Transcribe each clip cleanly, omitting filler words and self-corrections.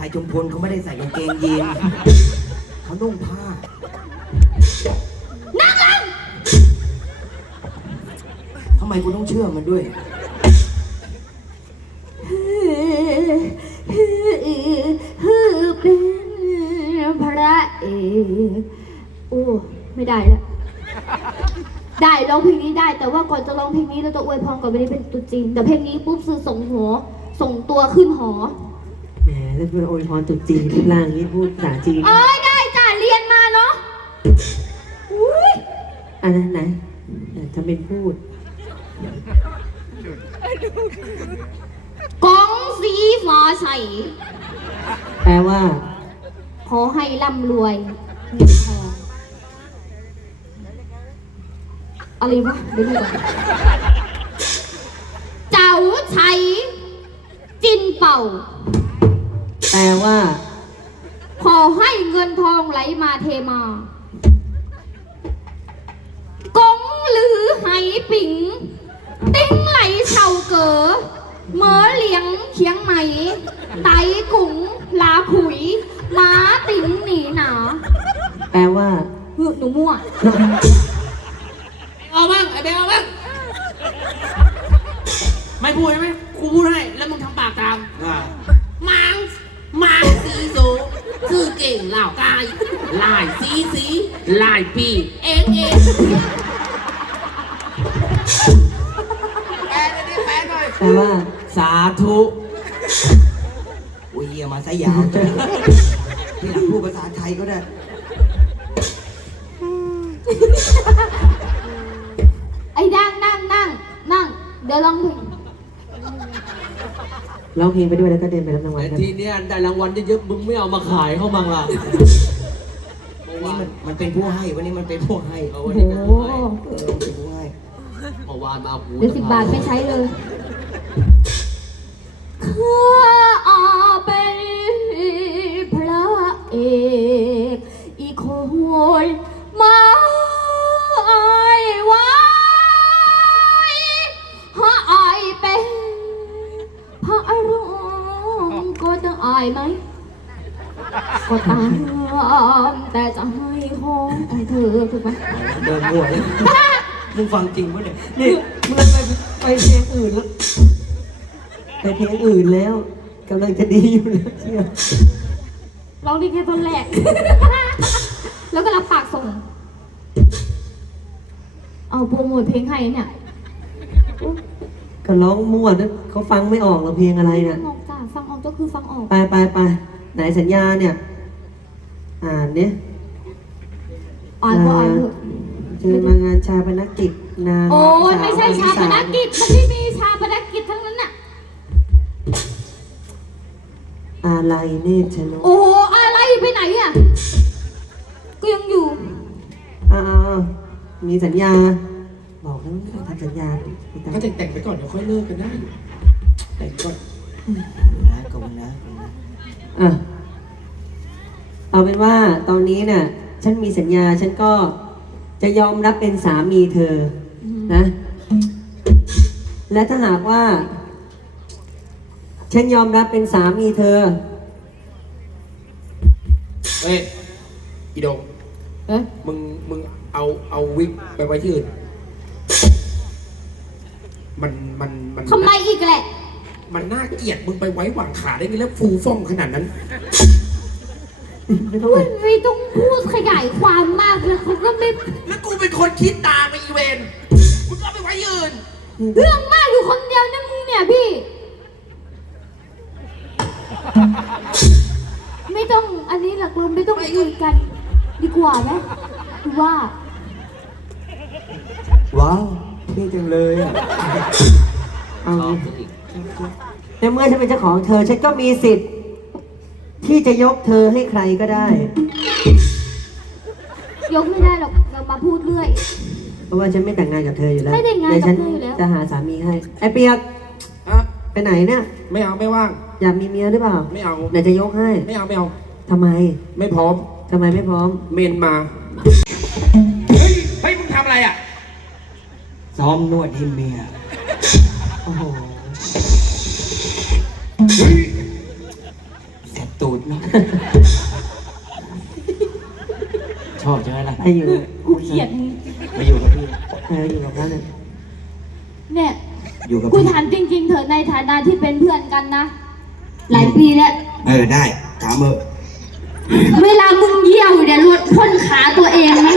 ายชุมพลเขาไม่ได้ใส่กางเกงยีนเขานุ่งผ้านั่งลงทำไมกูต้องเชื่อมันด้วยเป็นพระเอกโอ้ไม่ได้แล้วได้ร้องเพลงนี้ได้แต่ว่าก่อนจะร้องเพลงนี้เราต้องอวยพรก่อนไม่ได้เป็นตุ๊จีนแต่เพลงนี้ปุ๊บคือส่งตัวขึ้นหอแหมแล้วเป็นโอยพรตุ๊จีนรูปร่างนี่พูดภาษาจีนได้จ้ะเรียนมาเนาะอุ้ยอันนั้นไหนทำเป็นพูดกองสีฟ้าใสแปลว่าขอให้ร่ำรวยอะไรวะเดี๋ยวดูก่อนเจ้าชัยจินเป่าแปลว่าขอให้เงินทองไหลมาเทมากงหรือไหปิงติ้งไหลเฉาเก๋อเมื่อเลี้ยงเคียงไหมไตกุ๋งลาขุยม้าติ๋งหนีหนาแปลว่าหนูมั่วเอาบ้างไอ้เบลเอาบ้างไม่พูดใช่ไหมกูพูดให้แล้วมึงทำปากตามมังสีสูคือเก่งเหล่ากายลายสีลายปีเองแปลหน่อยแปลว่าสาธุอุ้ยเหี้ยมาซะยาวที่หลังพูดภาษาไทยก็ได้ไอ้นั่งเดี๋ยวร้องเพลงร้องเพลงไปด้วยแล้วก็เดินไปรับรางวัลกันทีนี้ได้รางวัลเยอะๆมึงไม่เอามาขายเขาบ้างล่ะวันนี้มันเป็นผู้ให้วันนี้มันเป็นผู้ให้โอ้โหเป็นผู้ให้เมื่อวานมากูเดี๋ยว10 บาทไม่ใช้เลยข้าเป็นพระเอกอีกคนมาไว้หาอายเป็นพระรองก็จะอายไหมก็ตามแต่จะให้ของเธอถูกไหมเดินมั่วเลยมึงฟังจริงปะเนี่ยนี่มึงไปเพลงอื่นแล้วไปเพลงอื่นแล้วกำลังจะดีอยู่แล้วเชียวร้องดีแค่ตอนแรกแล้วก็รับปากส่งเอาโปรโมทเพลงให้เนี่ยก็ร้องมั่วนะเขาฟังไม่ออกหรอกเพลงอะไรเนี่ยฟังออกก็คือฟังออกไปไหนสัญญาเนี่ยอ่านเนี่ยอ่านก็อ่านเถอะเชิญมางานชาปนกิจนางโอ้ยไม่ใช่ชาปนกิจมันไม่มีชาปนกิจทั้งนั้นน่ะอะไรเนี่ยชนกโอ้อะไรไปไหนอ่ะก็ยังอยู่มีสัญญาบอกแล้วไม่ต้องทำสัญญาถ้าแต่งไปก่อนเดี๋ยวค่อยเลิกกันได้แต่งก่อนนะกงนะเอาเป็นว่าตอนนี้เนี่ยฉันมีสัญญาฉันก็จะยอมรับเป็นสามีเธอนะและถ้าหากว่าฉันยอมรับเป็นสามีเธอเฮ้ยอีดงมึงเอาวิกไปไว้ที่อื่นมันทำไมอีกแหละมันน่าเกลียดมึงไปไว้หว่างขาได้ไงแล้วฟูฟ่องขนาดนั้นไม่ต้องพูดขยายความมากเลยเขาก็ไม่แล้วกูเป็นคนคิดตามไปอีเวนมึงก็ไปไว้ยืนเรื่องมากอยู่คนเดียวนะมึงเนี่ยพี่ไม่ต้องอันนี้หลักลมไม่ต้องคุยกันดีกว่าไหมว่าว้าวนี่จังเลยอ่ะในเมื่อฉันเป็นเจ้าของเธอฉันก็มีสิทธิ์ที่จะยกเธอให้ใครก็ได้ยกไม่ได้หรอกเรามาพูดเรื่อยเพราะว่าฉันไม่แต่งงานกับเธออยู่แล้วไม่แต่งงานกับเธออยู่แล้วจะหาสามีให้ไอ้เปียกไปไหนเนี่ยไม่เอาไม่ว่างอยากมีเมียหรือเปล่าไม่เอาเดี๋ยวจะยกให้ไม่เอาทำไมไม่พร้อมทำไมไม่พร้อมเมนมาเฮ้ยมึงทำอะไรอ่ะซ้อมนวดให้เมียโอ้โหเสร็จตูดเนาะชอบใช่ไหมล่ะไปอยู่กูเกลียดมึงมาอยู่กับพี่อยู่กับเขาเนี่ยเนี่ยอยู่กับกูพี่ถามจริงๆเถอะในฐานะที่เป็นเพื่อนกันนะ หลายปีแล้วได้ถามเออเวลามึงเยี่ยวเนี่ยรวดพ่นขาตัวเองไหม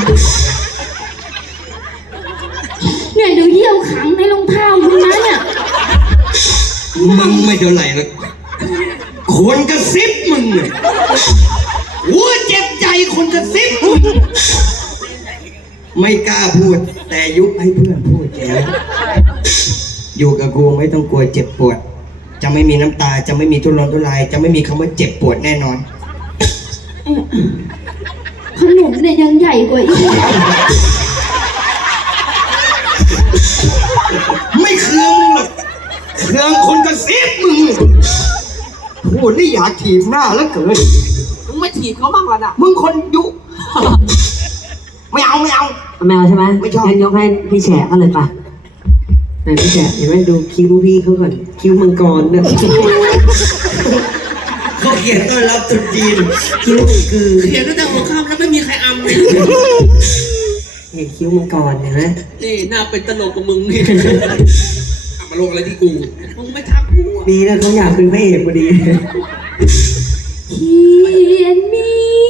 เนี่ยดูเยี่ยวขังในรองเท้ามึงนะเนี่ยมึงไม่เท่าไหร่หรอกคนกระซิบมึงเนี่ยหัวเจ็บใจคนกระซิบมึงไม่กล้าพูด แต่ยุให้เพื่อนพูดแกอยู่กับกูไม่ต้องกลัวเจ็บปวด จะไม่มีน้ำตาจะไม่มีทุรนทุรายจะไม่มีคำว่าเจ็บปวดแน่นอนขนมเนี่ยยังใหญ่กว่าอีกไม่เคืองมึงหรอกเคืองคนกระซิบมึงพูดนี่อยากถีบหน้าแล้วเกินมึงไม่ถีบเขาบ้างล่ะน่ะมึงคนยุไม่เอาแมวใช่ไหมไม่ชอบงั้นยกให้พี่แฉะเขาเลยป่ะไหนพี่แฉะเห็นไหมดูคิ้วพี่เขาก่อนคิ้วมังกรเนี่ยเขาเขียนต้อนรับตรุษจีนคิ้วคือเขียนตั้งแต่หัวค่ำแล้วไม่มีใครอำเลยเห็นคิ้วมังกรเห็นไหมนี่น่าเป็นตลกกับมึงนี่มาลงอะไรที่กูมึงไม่ทักกูอ่ะดีนะเขาอยากเป็นพระเอกพอดีเขียนมี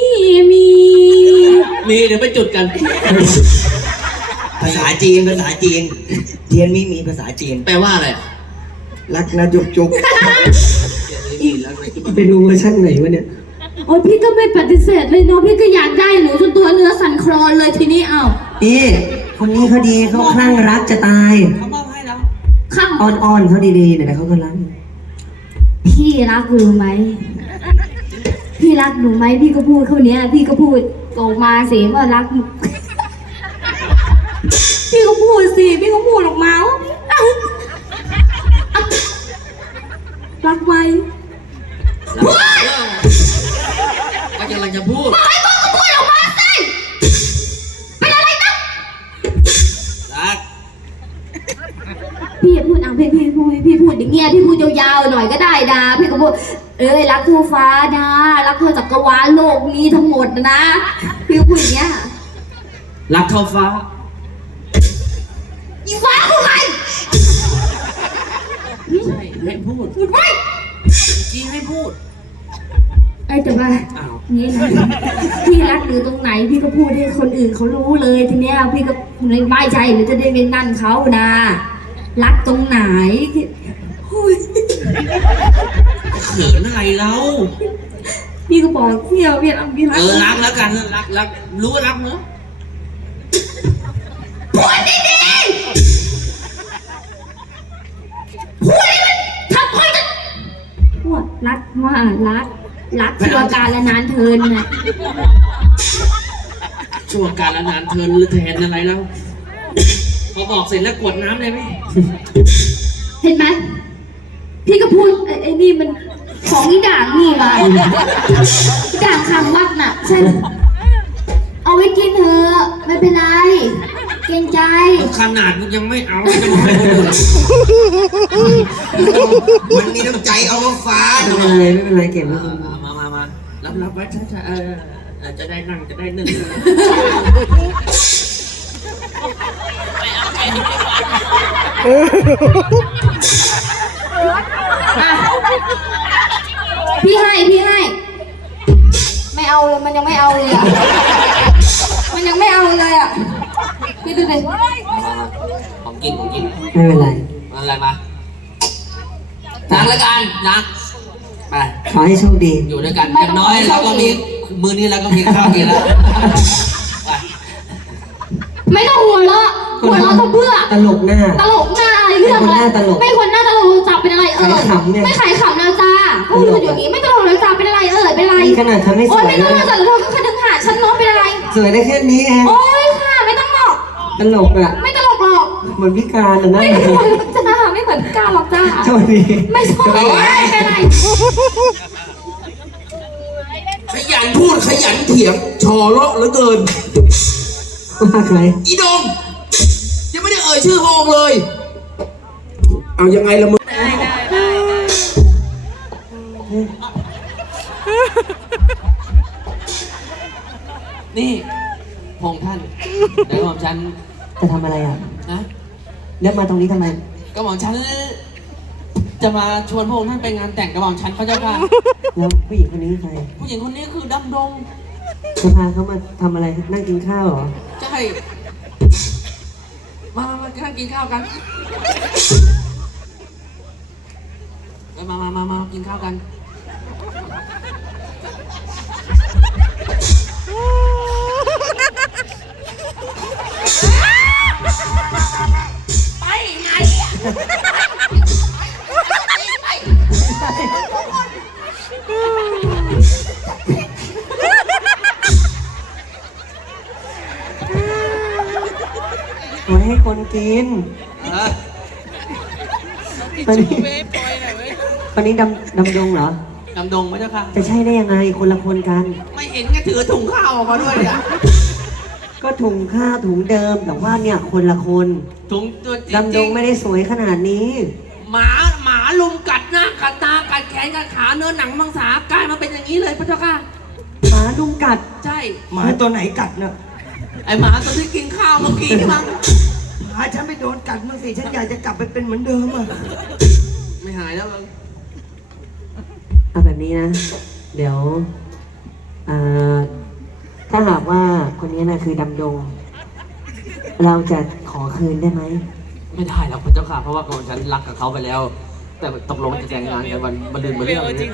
มีเดี๋ยวไปจุดกันภาษาจีนเทียนมีภาษาจีนแปลว่าอะไรรักนะจุกไปดูเวอร์ชันไหนวะเนี่ยโอ้ยพี่ก็ไม่ปฏิเสธเลยเนาะพี่ก็อยากได้หนูจนตัวเนื้อสั่นคลอนเลยทีนี้เอ้านี่คนนี้เขาดีเขาคลั่งรักจะตายเขามอบให้แล้วข้างอ่อนๆเขาดีๆเดี๋ยวเขาก็รักพี่รักหนูไหมพี่รักหนูไหมพี่ก็พูดเขาเนี้ยพี่ก็พูดออกมาสิว่ารักหนู พี่ก็พูดสิพี่ก็พูดออกมาว่ารักไหมก็กำลังจะพูดไอ้ก็พูดออกมาสิเป็นอะไรนะรักพี่อย่าพูดพี่พูดอย่างเงี้ยพี่พูดยาวๆหน่อยก็ได้นะพี่ก็พูดรักทั่วฟ้านะรักทั่วจักรวาลโลกนี้ทั้งหมดนะพี่ก็พูดอย่างเงี้ยรักเท่าฟ้าอีฟ้าคือใครไม่ใช่ให้พูดพูดไม่จริงให้พูดแต่ว่าอ้าวนี่นะพี่รักหนูตรงไหนพี่ก็พูดให้คนอื่นเขารู้เลยทีเนี้ยพี่ก็ไม่ใช่หรือจะได้เป็นนั่นเขานะรักตรงไหนโอ้ยเขินอะไรเราพี่ก็บอกพี่รักพี่รักรักแล้วกันรักรู้ว่ารักเนอะพูดดีๆพูดให้มันทำคนกันพูดรักว่ารักชั่วการละนานเทินนะช่วงการละนานเทินหรือแทนอะไรแล้วพอบอกเสร็จแล้วกดน้ำเลยไหมเห็นไหมพี่ก็พูดไอ้นี่มันของอีด่างนี่มาด่างคางวัดน่ะใช่เอาไว้กินเถอะไม่เป็นไรเกรงใจขนาดยังไม่เอามันมีน้ำใจเอามาฟ้าไม่เป็นไรเก็บไว้มารับไว้ช้าๆจะได้นั่งจะได้นึ่งพี่ให้ไม่เอาเลยมันยังไม่เอาเลยอ่ะมันยังไม่เอาเลยอ่ะพี่ดูดิของกินไม่เป็นไรอะไรมาล้างแล้วกันล้างไปขอให้โชคดีอยู่ด้วยกันอย่างน้อยเราก็มีมือนี้เราก็มีข้าวกินแล้วไปไม่ต้องหัวเราะก็เพื่อตลกหน้าตลกหน้าอะไรเรื่องอะไรเป็นคนหน้าตลกไม่คนหน้าตลกจับเป็นอะไรขายขำเนี่ยไม่ขายขำแล้วจ้าพูดอย่างนี้ไม่ตลกเลยจ้าเป็นอะไรเป็นอะไรนี่ขนาดฉันไม่สโอ๊วย ยไม่แล้ต้องวมาจัดเธอก็คันดึงหาฉันเน้องเป็นอะไรสวยได้แค่นี้เองโอ๊ยค่ะไม่ต้องหรอกตลกอ่ะไม่ตลกหรอกเหมือนพิการอ่ะนะไม่เหมือนจ้าไม่เหมือนกาหรอกจ้าโชคดีไม่ชอบไม่เป็นไรขยันพูดขยันเถียงชอเลาะเหลือเกินว่าใครอีดงยังไม่ได้เอ่ยชื่อพระองค์เลย เอายังไงละมึงนี่พงษ์ท่านเดี๋ยวหม่อมฉันจะทำอะไรอ่ะนะเลือกมาตรงนี้ทำไมกระหม่อมฉันจะมาชวนพระองค์ท่านไปงานแต่งกระหม่อมฉันเขาเจ้าค่ะแล้วผู้หญิงคนนี้ใครผู้หญิงคนนี้คือดำดงจะพาเขามาทำอะไรนั่งกินข้าวเหรอใช่มานั่งกินข้าวกันมากินข้าวกันไปไหนไปไว้ให้คนกินคนนี้คนนี้ดำดงเหรอดำดงไหมเจ้าค่ะจะใช่ได้ยังไงคนละคนกันไม่เห็นไงถือถุงข้าวออกมาด้วยอ่ะก็ถุงข้าวถุงเดิมแต่ว่าเนี่ยคนละคนถุงตัวจริงดำดงไม่ได้สวยขนาดนี้หมาลุมกัดหน้ากัดตากัดแขนกัดขาเนื้อหนังมังสากลายมาเป็นอย่างนี้เลยพระเจ้าค่ะหมาลุมกัดใช่หมาตัวไหนกัดเนอะไอหมาตัวที่กินข้าวเมื่อกี้นี่มั้งหาฉันไปโดนกัดมั้งสิฉันอยากจะกลับไปเป็นเหมือนเดิมอ่ะไม่หายแล้วเลยเอาแบบนี้นะ เดี๋ยวถ้าหากว่าคนนี้นะคือดำดง เราจะขอคืนได้ไหมไม่ได้แล้วพระเจ้าค่ะเพราะว่าก่อนฉันรักกับเขาไปแล้ว แต่ตกลงจะแต่งงานกันวันมะรืนมาเรื่องนี้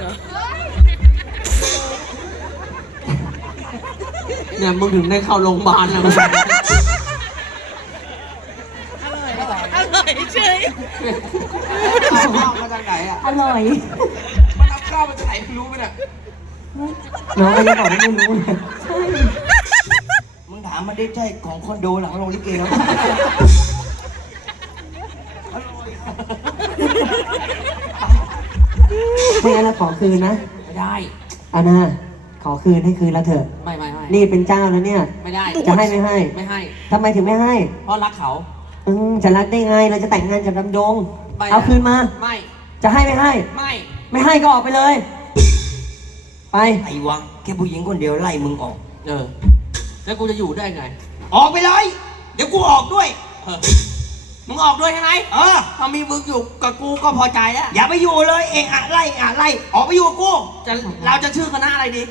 เนี่ยมึงถึงได้เข้าโรงพยาบาลนะ ข้าวมาจากไหนอ่ะอร่อยมันเอาข้าวมาจากไหนไม่รู้ไหมเนี่ยน้องก็ยังบอกว่าไม่รู้เลยมึงถามมันได้ใช่ของคอนโดหลังโรงลิเกแล้วไม่งั้นเราขอคืนนะไม่ได้อานาขอคืนให้คืนแล้วเถอะไม่นี่เป็นเจ้าแล้วเนี่ยไม่ได้จะให้ไม่ให้ไม่ให้ทำไมถึงไม่ให้เพราะรักเขาจะรักได้ไง เราจะแต่งงานกับดำดงไม่เอาคืนมาไม่จะให้ไม่ให้ไม่ไม่ให้ก็ออกไปเลย ไปไอ้วะแค่ผู้หญิงคนเดียวไล่มึงออกแล้วกูจะอยู่ได้ไงออกไปเลย เดี๋ยวกูออกด้วยมึงออกด้วยใช่ไหม ถ้ามีมึงอยู่กับกูก็พอใจแล้วอย่าไปอยู่เลยเองอะไล่ออกไปอยู่กับกูเราจะชื่อคณะอะไรดี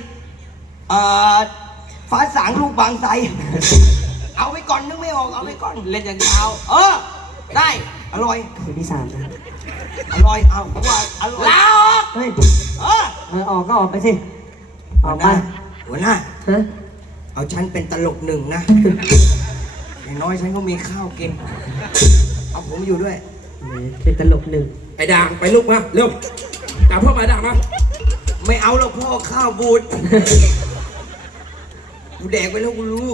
ฟ้าสางลูกบางไทร เอาไปก่อนนึกไม่ออกเอาไปก่อนเล่นยันเช้า ได้อร่อยคืนที่3นะอร่อยเอาเพราะว่าอร่อยลาออกเฮ้ยเออออกก็ออกไปสิ ออกไปหัวหน้าฮะเอาฉันเป็นตลกหนึ่งนะ อย่างน้อยฉันก็มีข้าวกิน เอาผมอยู่ด้วยเป็นตลกหนึ่งไอ้ด่างไปลุกมาเร็วตามพ่อมาด่างมาไม่เอาแล้วพ่อข้าวบูดกูแดกไปแล้วกูรู้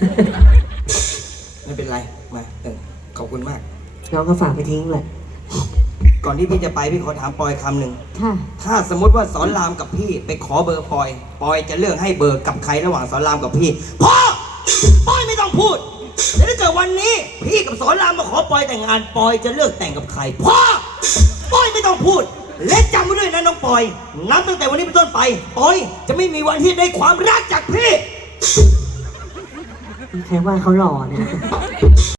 ไม่เป็นไร มาขอบคุณมากน้องก็ฝากไปทิ้งแหละก่อนที่พี่จะไปพี่ขอถามปอยคำหนึ่งค่ะถ้าสมมติว่าสอนรามกับพี่ไปขอเบอร์ปอยจะเลือกให้เบอร์กับใครระหว่างสอนรามกับพี่พ่อปอยไม่ต้องพูดแล้วถ้าเกิดวันนี้พี่กับสอนรามมาขอปอยแต่งงานปอยจะเลือกแต่งกับใครพ่อปอยไม่ต้องพูดและจำไว้ด้วยนะน้องปอยนับตั้งแต่วันนี้เป็นต้นไปปอยจะไม่มีวันที่ได้ความรักจากพี่ใครว่าเขาหล่อเนี่ย